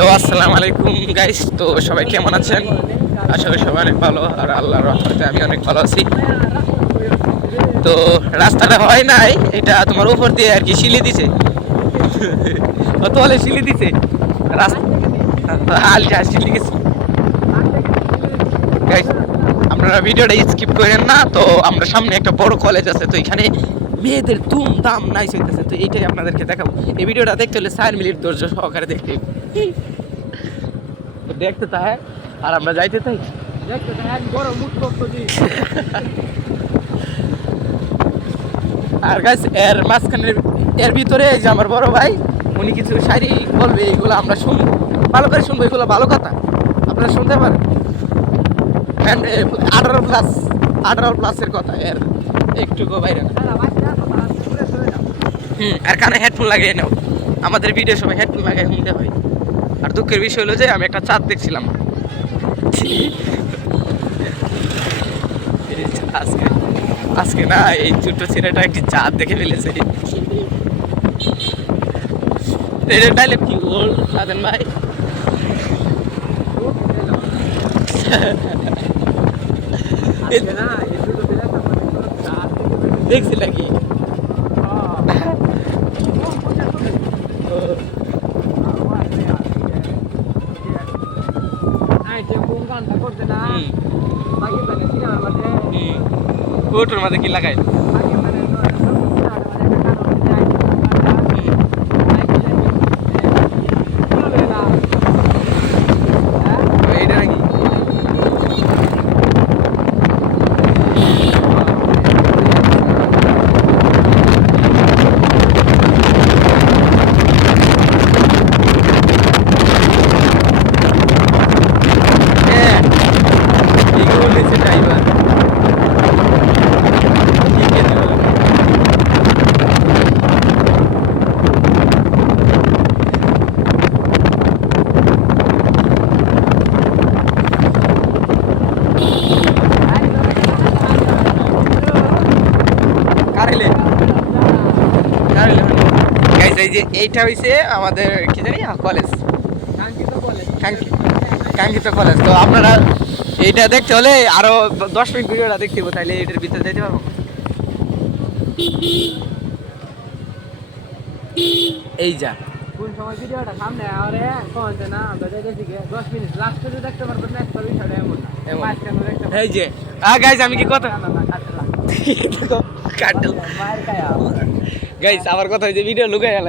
Hello, আসসালামু আলাইকুম guys তো সবাই কেমন আছেন? আশা করি সবাই অনেক ভালো, আর আল্লাহর রহমতে আমি অনেক ভালো আছি। তো রাস্তাটা হয় নাই, এটা তোমার উপর দিয়ে আর কি শিলি দিছে। কত হলে শিলি দিছে। রাস্তা শিলি গেছে। গাইস আপনারা ভিডিওটা স্কিপ করেন না, তো আমরা সামনে একটা বড় কলেজ আছে, তো এখানে মেয়েদের তুম দাম নাই হইতেছে। তো এইটাই আপনাদেরকে দেখাবো। এই ভিডিওটা দেখতে হলে চার মিনিট ধৈর্য সহকারে দেখতে। তো দেখতে তাই আর আমরা যাইতে তাই আর গাছ এর মাঝখানে এর ভিতরে এই যে আমার বড় ভাই উনি কিছু শাড়ি বলবে এগুলো আমরা শুনব। ভালো করে শুনব এগুলো ভালো কথা। আপনারা শুনতে পারেন। আঠারো প্লাস আঠারো প্লাসের কথা এর একটু বাইরে। না। হুম আর কানে হেডফোন লাগিয়ে নাও। আমাদের ভিডিও সময় হেডফোন লাগিয়ে শুনতে হয়। আর দুঃখের বিষয় হলো যে আমি একটা চাঁদ দেখছিলাম। আজকে আজকে না এই ছোট্ট ছেলেটা একটি চাঁদ দেখে ফেলেছে। ডাইলেক্ট কি ওর সাধন ভাই দেখছি নাকি হুম হুম ওটার মধ্যে কি লাগাই এইটা নাকি হ্যাঁ কি বলেছে ড্রাইভার ঠিক আছে কারেলে কারেলে গাইস এই যে এইটা হইছে আমাদের কি জানি কলেজ কাঙ্ক্ষিত কলেজ তো আপনারা এইটা দেখতে হলে আরও দশ মিনিট ভিডিওটা দেখতে হবে তাহলে এটার ভিতরে যেতে পারব। এই যা। কোন সময় ভিডিওটা সামনে আরে কমছে না আমরা যাইতেছি 10 মিনিট। লাস্টে দেখতে পারবেন না একটা বিষয়টা এমন না। এমন। মাঝখানে দেখতে এই যে। আ গাইস আমি কি কথা গাইস আমার কথা হইছে ভিডিও লুকাই গেল